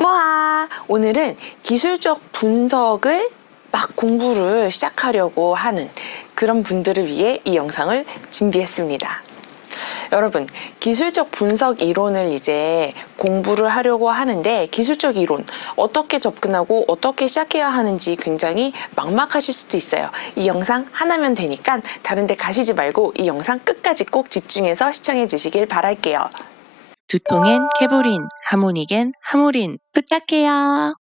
뭐하! 오늘은 기술적 분석을 막 공부를 시작하려고 하는 그런 분들을 위해 이 영상을 준비했습니다. 여러분, 기술적 분석 이론을 이제 공부를 하려고 하는데 기술적 이론 어떻게 접근하고 어떻게 시작해야 하는지 굉장히 막막하실 수도 있어요. 이 영상 하나면 되니까 다른 데 가시지 말고 이 영상 끝까지 꼭 집중해서 시청해 주시길 바랄게요. 두통엔 케부린, 하모닉엔 하모린 부탁해요.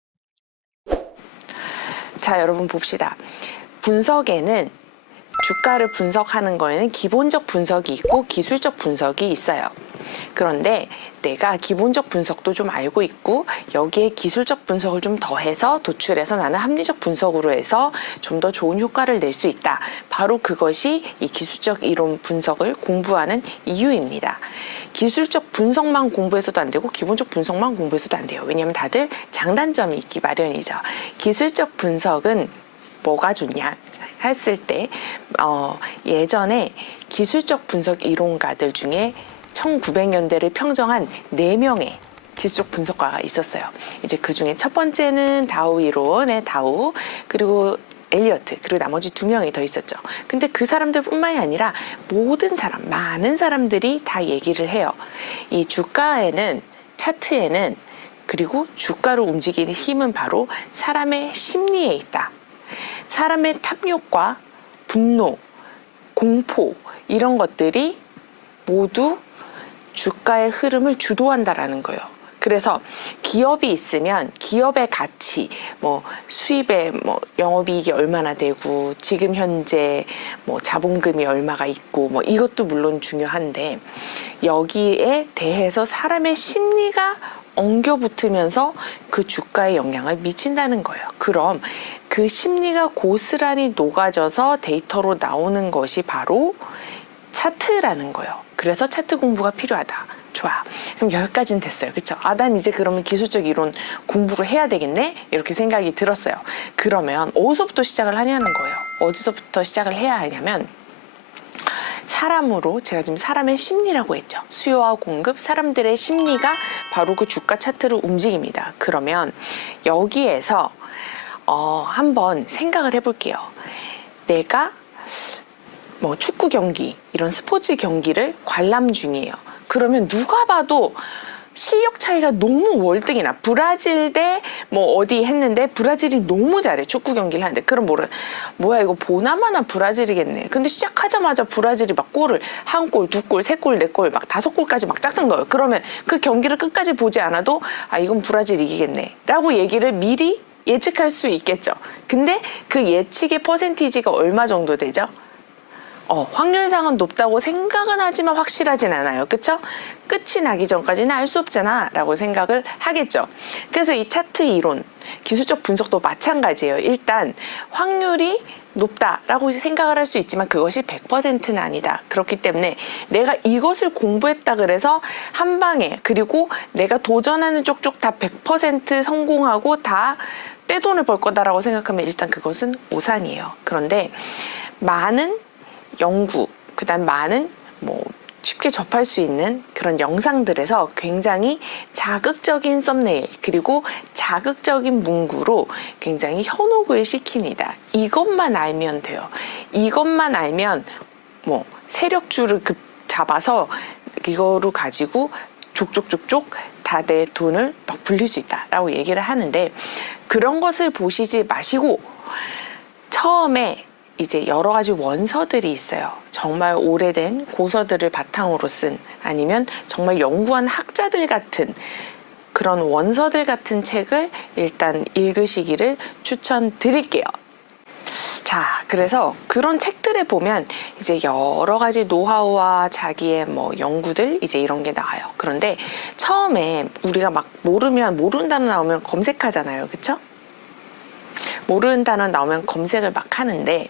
자, 여러분 봅시다. 분석에는 주가를 분석하는 거에는 기본적 분석이 있고 기술적 분석이 있어요. 그런데 내가 기본적 분석도 좀 알고 있고 여기에 기술적 분석을 좀 더해서 도출해서 나는 합리적 분석으로 해서 좀 더 좋은 효과를 낼 수 있다. 바로 그것이 이 기술적 이론 분석을 공부하는 이유입니다. 기술적 분석만 공부해서도 안 되고 기본적 분석만 공부해서도 안 돼요. 왜냐하면 다들 장단점이 있기 마련이죠. 기술적 분석은 뭐가 좋냐 했을 때 예전에 기술적 분석 이론가들 중에 1900년대를 평정한 4명의 기술적 분석가가 있었어요. 이제 그 중에 첫 번째는 다우 이론의 다우, 그리고 엘리어트, 그리고 나머지 2명이 더 있었죠. 근데 그 사람들뿐만이 아니라 모든 사람, 많은 사람들이 다 얘기를 해요. 이 주가에는, 차트에는, 그리고 주가를 움직이는 힘은 바로 사람의 심리에 있다. 사람의 탐욕과 분노, 공포 이런 것들이 모두 주가의 흐름을 주도한다라는 거예요. 그래서 기업이 있으면 기업의 가치, 수입에 영업이익이 얼마나 되고 지금 현재 자본금이 얼마가 있고 이것도 물론 중요한데 여기에 대해서 사람의 심리가 엉겨붙으면서 그 주가에 영향을 미친다는 거예요. 그럼 그 심리가 고스란히 녹아져서 데이터로 나오는 것이 바로 차트라는 거예요. 그래서 차트 공부가 필요하다. 좋아. 그럼 여기까지는 됐어요. 그쵸? 난 이제 그러면 기술적 이론 공부를 해야 되겠네? 이렇게 생각이 들었어요. 그러면 어디서부터 시작을 하냐는 거예요. 어디서부터 시작을 해야 하냐면 사람으로, 제가 지금 사람의 심리라고 했죠. 수요와 공급, 사람들의 심리가 바로 그 주가 차트를 움직입니다. 그러면 여기에서 한번 생각을 해볼게요. 내가 축구 경기, 이런 스포츠 경기를 관람 중이에요. 그러면 누가 봐도 실력 차이가 너무 월등이나 브라질 대 어디 했는데 브라질이 너무 잘해. 축구 경기를 하는데 그럼 뭐야 이거 보나마나 브라질이겠네. 근데 시작하자마자 브라질이 막 골을 1골, 2골, 3골, 4골 막 5골까지 막 짝짝 넣어요. 그러면 그 경기를 끝까지 보지 않아도 이건 브라질 이기겠네 라고 얘기를 미리 예측할 수 있겠죠. 근데 그 예측의 퍼센티지가 얼마 정도 되죠? 확률상은 높다고 생각은 하지만 확실하진 않아요. 그쵸? 끝이 나기 전까지는 알 수 없잖아 라고 생각을 하겠죠. 그래서 이 차트 이론, 기술적 분석도 마찬가지예요. 일단 확률이 높다라고 생각을 할 수 있지만 그것이 100%는 아니다. 그렇기 때문에 내가 이것을 공부했다 그래서 한 방에, 그리고 내가 도전하는 쪽쪽 다 100% 성공하고 다 떼돈을 벌 거다라고 생각하면 일단 그것은 오산이에요. 그런데 많은 연구, 그다음 많은 쉽게 접할 수 있는 그런 영상들에서 굉장히 자극적인 썸네일 그리고 자극적인 문구로 굉장히 현혹을 시킵니다. 이것만 알면 돼요. 이것만 알면 세력주를 잡아서 이거로 가지고 족족족족 다 내 돈을 막 불릴 수 있다라고 얘기를 하는데 그런 것을 보시지 마시고 처음에 이제 여러 가지 원서들이 있어요. 정말 오래된 고서들을 바탕으로 쓴 아니면 정말 연구한 학자들 같은 그런 원서들 같은 책을 일단 읽으시기를 추천드릴게요. 자, 그래서 그런 책들에 보면 이제 여러 가지 노하우와 자기의 연구들 이제 이런 게 나와요. 그런데 처음에 우리가 막 모르는 단어 나오면 검색하잖아요. 그쵸? 모르는 단어 나오면 검색을 막 하는데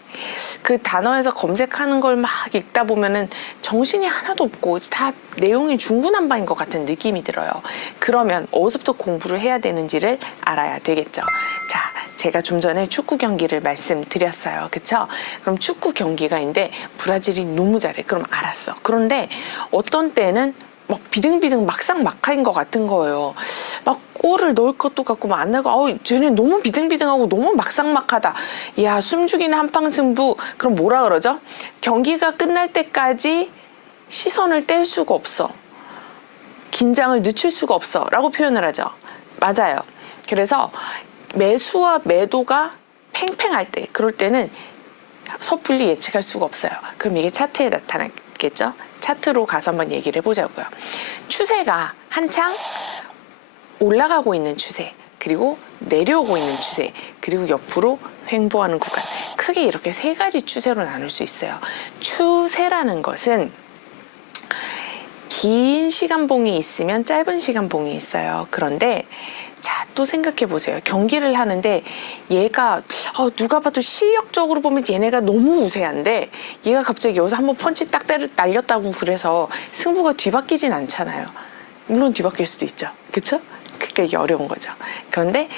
그 단어에서 검색하는 걸 막 읽다 보면은 정신이 하나도 없고 다 내용이 중구난방인 것 같은 느낌이 들어요. 그러면 어디서부터 공부를 해야 되는지를 알아야 되겠죠. 자, 제가 좀 전에 축구 경기를 말씀드렸어요. 그쵸? 그럼 축구 경기가 있는데 브라질이 너무 잘해. 그럼 알았어. 그런데 어떤 때는 막 비등비등 막상막하인 것 같은 거예요. 막 골을 넣을 것도 같고 막 안 나고 쟤네 너무 비등비등하고 너무 막상막하다. 야, 숨죽이는 한판 승부. 그럼 뭐라 그러죠? 경기가 끝날 때까지 시선을 뗄 수가 없어. 긴장을 늦출 수가 없어 라고 표현을 하죠. 맞아요. 그래서 매수와 매도가 팽팽할 때, 그럴 때는 섣불리 예측할 수가 없어요. 그럼 이게 차트에 나타나겠죠? 차트로 가서 한번 얘기를 해보자고요. 추세가 한창 올라가고 있는 추세, 그리고 내려오고 있는 추세, 그리고 옆으로 횡보하는 구간. 크게 이렇게 세 가지 추세로 나눌 수 있어요. 추세라는 것은 긴 시간봉이 있으면 짧은 시간봉이 있어요. 그런데 자, 또 생각해 보세요. 경기를 하는데 얘가 누가 봐도 실력적으로 보면 얘네가 너무 우세한데 얘가 갑자기 여기서 한번 펀치 딱 날렸다고 그래서 승부가 뒤바뀌진 않잖아요. 물론 뒤바뀔 수도 있죠. 그렇죠? 그게 어려운 거죠. 그런데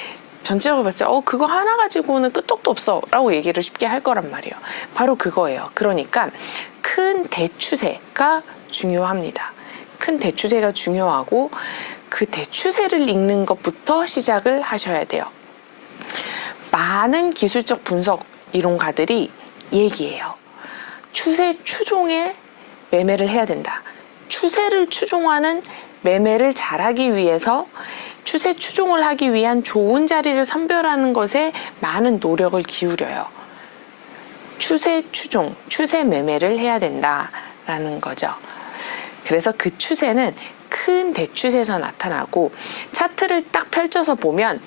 전체적으로 봤을 때 그거 하나 가지고는 끄떡도 없어 라고 얘기를 쉽게 할 거란 말이에요. 바로 그거예요. 그러니까 큰 대추세가 중요합니다. 큰 대추세가 중요하고 그 대추세를 읽는 것부터 시작을 하셔야 돼요. 많은 기술적 분석 이론가들이 얘기해요. 추세 추종에 매매를 해야 된다. 추세를 추종하는 매매를 잘하기 위해서 추세 추종을 하기 위한 좋은 자리를 선별하는 것에 많은 노력을 기울여요. 추세 추종, 추세 매매를 해야 된다라는 거죠. 그래서 그 추세는 큰 대추세에서 나타나고 차트를 딱 펼쳐서 보면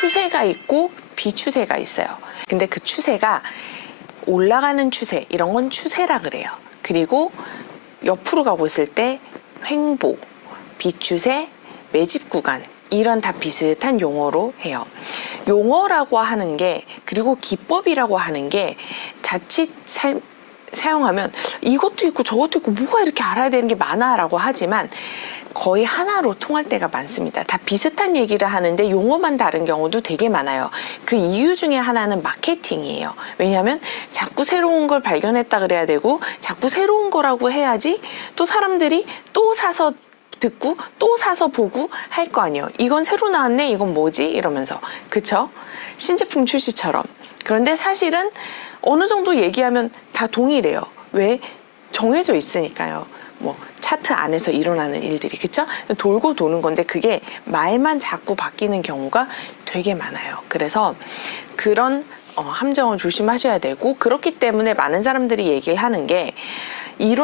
추세가 있고 비추세가 있어요. 근데 그 추세가 올라가는 추세, 이런 건 추세라 그래요. 그리고 옆으로 가고 있을 때 횡보, 비추세, 매집 구간, 이런 다 비슷한 용어로 해요. 용어라고 하는 게, 그리고 기법이라고 하는 게 자칫 사용하면 이것도 있고 저것도 있고 뭐가 이렇게 알아야 되는 게 많아 라고 하지만 거의 하나로 통할 때가 많습니다. 다 비슷한 얘기를 하는데 용어만 다른 경우도 되게 많아요. 그 이유 중에 하나는 마케팅이에요. 왜냐하면 자꾸 새로운 걸 발견했다 그래야 되고 자꾸 새로운 거라고 해야지 또 사람들이 또 사서 듣고 또 사서 보고 할 거 아니에요. 이건 새로 나왔네, 이건 뭐지? 이러면서. 그쵸? 신제품 출시처럼. 그런데 사실은 어느 정도 얘기하면 다 동일해요. 왜? 정해져 있으니까요. 뭐 차트 안에서 일어나는 일들이, 그쵸? 돌고 도는 건데 그게 말만 자꾸 바뀌는 경우가 되게 많아요. 그래서 그런 함정을 조심하셔야 되고, 그렇기 때문에 많은 사람들이 얘기를 하는 게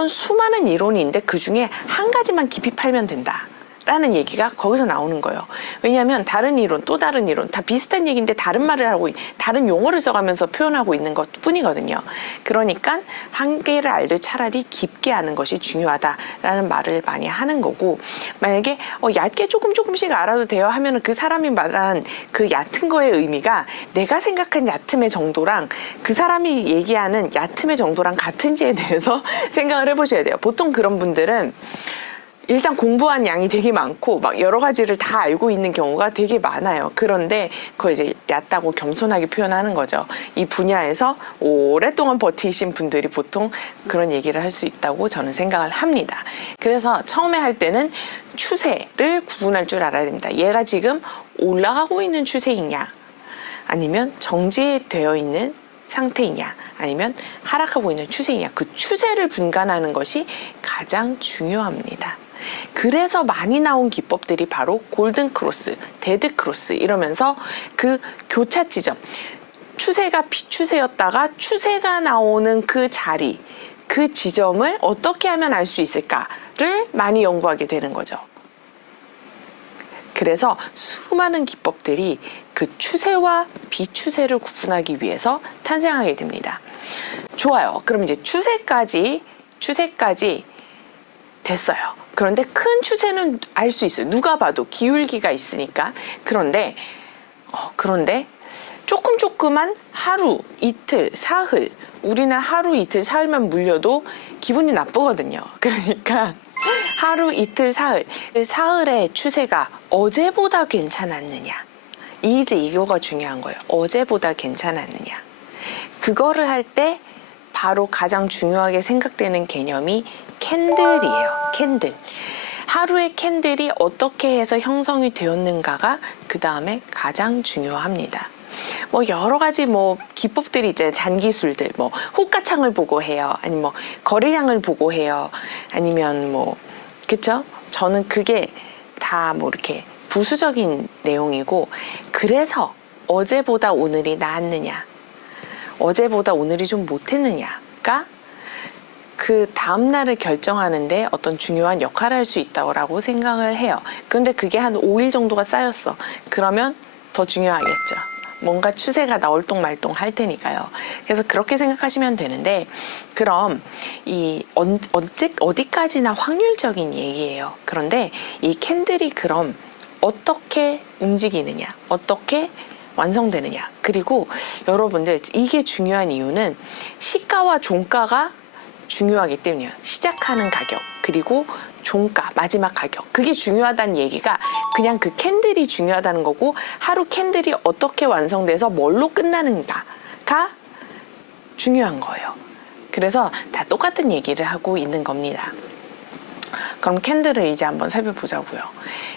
수많은 이론이 있는데 그 중에 한 가지만 깊이 팔면 된다 라는 얘기가 거기서 나오는 거예요. 왜냐하면 다른 이론, 또 다른 이론, 다 비슷한 얘기인데 다른 말을 하고, 다른 용어를 써가면서 표현하고 있는 것 뿐이거든요. 그러니까 한 개를 알되 차라리 깊게 아는 것이 중요하다라는 말을 많이 하는 거고, 만약에 얇게 조금씩 알아도 돼요 하면은 그 사람이 말한 그 얕은 거의 의미가 내가 생각한 얕음의 정도랑 그 사람이 얘기하는 얕음의 정도랑 같은지에 대해서 생각을 해보셔야 돼요. 보통 그런 분들은 일단 공부한 양이 되게 많고 막 여러 가지를 다 알고 있는 경우가 되게 많아요. 그런데 그거 이제 얕다고 겸손하게 표현하는 거죠. 이 분야에서 오랫동안 버티신 분들이 보통 그런 얘기를 할 수 있다고 저는 생각을 합니다. 그래서 처음에 할 때는 추세를 구분할 줄 알아야 됩니다. 얘가 지금 올라가고 있는 추세이냐, 아니면 정지되어 있는 상태이냐, 아니면 하락하고 있는 추세이냐, 그 추세를 분간하는 것이 가장 중요합니다. 그래서 많이 나온 기법들이 바로 골든 크로스, 데드 크로스 이러면서 그 교차 지점, 추세가 비추세였다가 추세가 나오는 그 자리, 그 지점을 어떻게 하면 알 수 있을까를 많이 연구하게 되는 거죠. 그래서 수많은 기법들이 그 추세와 비추세를 구분하기 위해서 탄생하게 됩니다. 좋아요. 그럼 이제 추세까지 됐어요. 그런데 큰 추세는 알 수 있어요. 누가 봐도 기울기가 있으니까. 그런데 조금만 하루, 이틀, 사흘, 우리는 하루, 이틀, 사흘만 물려도 기분이 나쁘거든요. 그러니까 하루, 이틀, 사흘의 추세가 어제보다 괜찮았느냐, 이제 이거가 중요한 거예요. 어제보다 괜찮았느냐. 그거를 할 때 바로 가장 중요하게 생각되는 개념이 캔들이에요. 캔들. 하루의 캔들이 어떻게 해서 형성이 되었는가가 그 다음에 가장 중요합니다. 뭐 여러 가지 뭐 기법들이 이제 잔기술들, 뭐 호가창을 보고 해요. 아니면 뭐 거래량을 보고 해요. 아니면 뭐 그쵸? 저는 그게 다 뭐 이렇게 부수적인 내용이고, 그래서 어제보다 오늘이 나았느냐, 어제보다 오늘이 좀 못했느냐가 그 다음날을 결정하는데 어떤 중요한 역할을 할 수 있다고 생각을 해요. 그런데 그게 한 5일 정도가 쌓였어. 그러면 더 중요하겠죠. 뭔가 추세가 나올똥 말똥 할 테니까요. 그래서 그렇게 생각하시면 되는데, 그럼 이 어디까지나 확률적인 얘기예요. 그런데 이 캔들이 그럼 어떻게 움직이느냐, 어떻게 완성되느냐, 그리고 여러분들 이게 중요한 이유는 시가와 종가가 중요하기 때문이에요. 시작하는 가격, 그리고 종가, 마지막 가격. 그게 중요하다는 얘기가 그냥 그 캔들이 중요하다는 거고, 하루 캔들이 어떻게 완성돼서 뭘로 끝나는가가 중요한 거예요. 그래서 다 똑같은 얘기를 하고 있는 겁니다. 그럼 캔들을 이제 한번 살펴보자고요.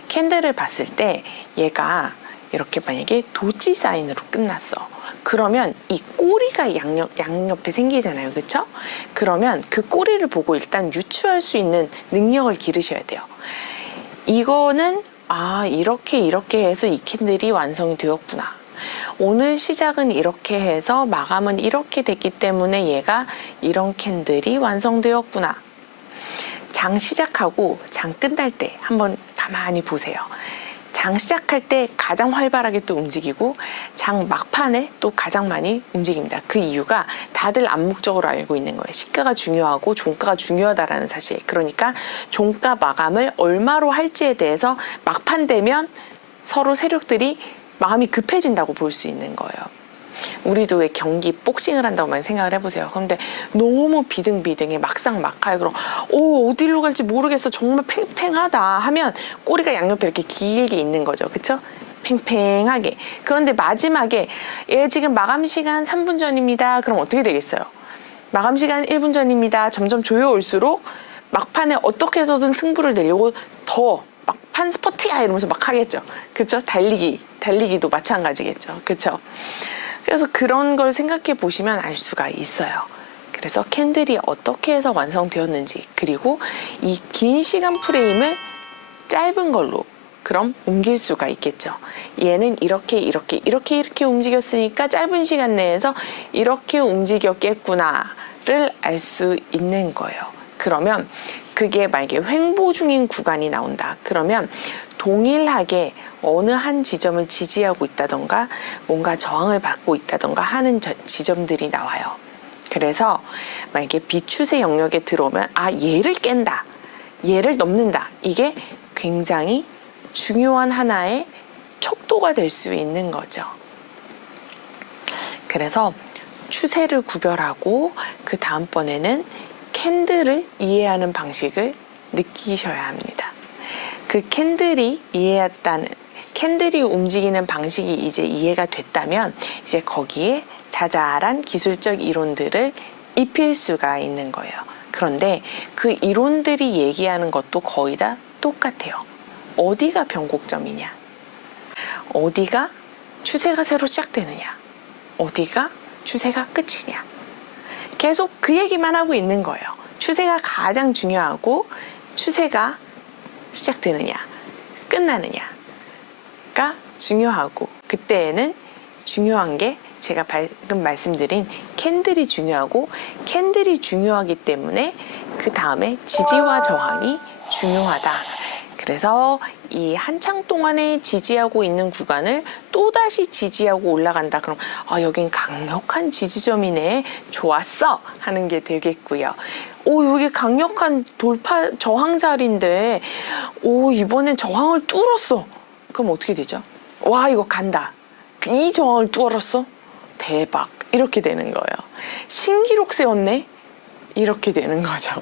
캔들을 봤을 때 얘가 이렇게 만약에 도치 사인으로 끝났어. 그러면 이 꼬리가 양옆에 생기잖아요. 그렇죠? 그러면 그 꼬리를 보고 일단 유추할 수 있는 능력을 기르셔야 돼요. 이거는 이렇게 해서 이 캔들이 완성이 되었구나. 오늘 시작은 이렇게 해서 마감은 이렇게 됐기 때문에 얘가 이런 캔들이 완성되었구나. 장 시작하고 장 끝날 때 한번 가만히 보세요. 장 시작할 때 가장 활발하게 또 움직이고, 장 막판에 또 가장 많이 움직입니다. 그 이유가 다들 암묵적으로 알고 있는 거예요. 시가가 중요하고 종가가 중요하다라는 사실. 그러니까 종가 마감을 얼마로 할지에 대해서 막판 되면 서로 세력들이 마음이 급해진다고 볼 수 있는 거예요. 우리도 왜 경기 복싱을 한다고만 생각을 해보세요. 그런데 너무 비등비등해, 막상 막하에, 그럼 어디로 갈지 모르겠어, 정말 팽팽하다 하면 꼬리가 양옆에 이렇게 길게 있는 거죠. 그쵸? 팽팽하게. 그런데 마지막에 얘 지금 마감 시간 3분 전입니다. 그럼 어떻게 되겠어요? 마감 시간 1분 전입니다. 점점 조여올수록 막판에 어떻게 해서든 승부를 내려고 더 막판 스퍼트야 이러면서 막 하겠죠. 그쵸? 달리기도 마찬가지겠죠. 그쵸? 그래서 그런 걸 생각해 보시면 알 수가 있어요. 그래서 캔들이 어떻게 해서 완성되었는지, 그리고 이 긴 시간 프레임을 짧은 걸로 그럼 옮길 수가 있겠죠. 얘는 이렇게 움직였으니까 짧은 시간 내에서 이렇게 움직였겠구나를 알 수 있는 거예요. 그러면 그게 만약에 횡보 중인 구간이 나온다. 그러면 동일하게 어느 한 지점을 지지하고 있다던가 뭔가 저항을 받고 있다던가 하는 지점들이 나와요. 그래서 만약에 비추세 영역에 들어오면 얘를 깬다, 얘를 넘는다, 이게 굉장히 중요한 하나의 촉도가 될 수 있는 거죠. 그래서 추세를 구별하고 그 다음번에는 캔들을 이해하는 방식을 느끼셔야 합니다. 그 캔들이 캔들이 움직이는 방식이 이제 이해가 됐다면 이제 거기에 자잘한 기술적 이론들을 입힐 수가 있는 거예요. 그런데 그 이론들이 얘기하는 것도 거의 다 똑같아요. 어디가 변곡점이냐? 어디가 추세가 새로 시작되느냐? 어디가 추세가 끝이냐? 계속 그 얘기만 하고 있는 거예요. 추세가 가장 중요하고, 추세가 시작되느냐, 끝나느냐가 중요하고, 그때에는 중요한 게 제가 방금 말씀드린 캔들이 중요하고, 캔들이 중요하기 때문에 그 다음에 지지와 저항이 중요하다. 그래서 이 한창 동안에 지지하고 있는 구간을 또다시 지지하고 올라간다. 그럼 여긴 강력한 지지점이네, 좋았어 하는 게 되겠고요. 여기 강력한 돌파 저항 자리인데 이번엔 저항을 뚫었어. 그럼 어떻게 되죠? 와, 이거 간다. 이 저항을 뚫었어? 대박. 이렇게 되는 거예요. 신기록 세웠네? 이렇게 되는 거죠.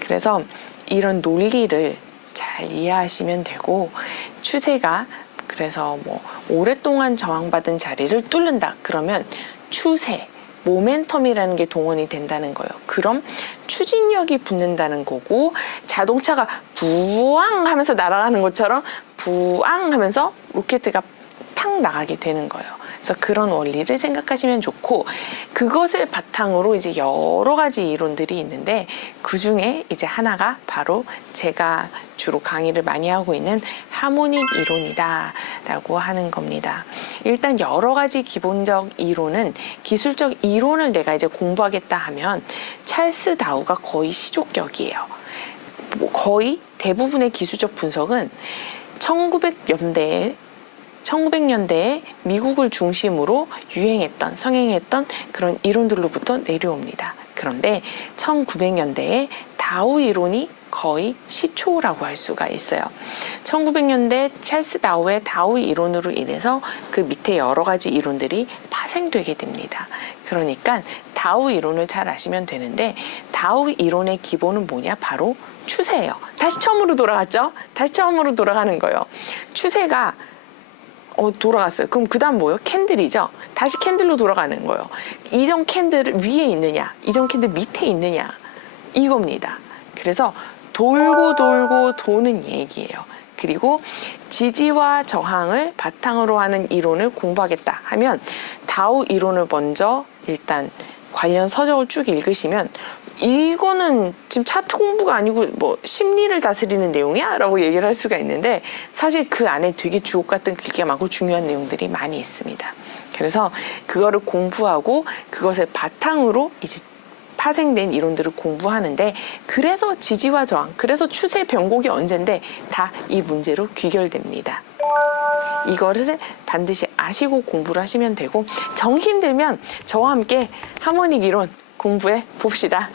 그래서 이런 논리를 잘 이해하시면 되고, 추세가 그래서 뭐 오랫동안 저항받은 자리를 뚫는다. 그러면 추세, 모멘텀이라는 게 동원이 된다는 거예요. 그럼 추진력이 붙는다는 거고, 자동차가 부앙 하면서 날아가는 것처럼 부앙 하면서 로켓가 탁 나가게 되는 거예요. 그래서 그런 원리를 생각하시면 좋고, 그것을 바탕으로 이제 여러 가지 이론들이 있는데, 그 중에 이제 하나가 바로 제가 주로 강의를 많이 하고 있는 하모닉 이론이다라고 하는 겁니다. 일단 여러 가지 기본적 이론은, 기술적 이론을 내가 이제 공부하겠다 하면 찰스 다우가 거의 시족격이에요. 뭐 거의 대부분의 기술적 분석은 1900년대에 미국을 중심으로 유행했던, 성행했던 그런 이론들로부터 내려옵니다. 그런데 1900년대에 다우 이론이 거의 시초라고 할 수가 있어요. 1900년대 찰스 다우의 다우 이론으로 인해서 그 밑에 여러 가지 이론들이 파생되게 됩니다. 그러니까 다우 이론을 잘 아시면 되는데, 다우 이론의 기본은 뭐냐? 바로 추세예요. 다시 처음으로 돌아갔죠? 다시 처음으로 돌아가는 거예요. 추세가 돌아갔어요. 그럼 그 다음 뭐예요? 캔들이죠. 다시 캔들로 돌아가는 거예요. 이전 캔들 위에 있느냐, 이전 캔들 밑에 있느냐, 이겁니다. 그래서 돌고 돌고 도는 얘기예요. 그리고 지지와 저항을 바탕으로 하는 이론을 공부하겠다 하면 다우 이론을 먼저 일단 관련 서적을 쭉 읽으시면, 이거는 지금 차트 공부가 아니고 뭐 심리를 다스리는 내용이야? 라고 얘기를 할 수가 있는데, 사실 그 안에 되게 주옥 같은 글귀가 많고 중요한 내용들이 많이 있습니다. 그래서 그거를 공부하고 그것을 바탕으로 이제 파생된 이론들을 공부하는데, 그래서 지지와 저항, 그래서 추세 변곡이 언젠데 다 이 문제로 귀결됩니다. 이거를 반드시 아시고 공부를 하시면 되고, 정 힘들면 저와 함께 하모닉 이론 공부해 봅시다.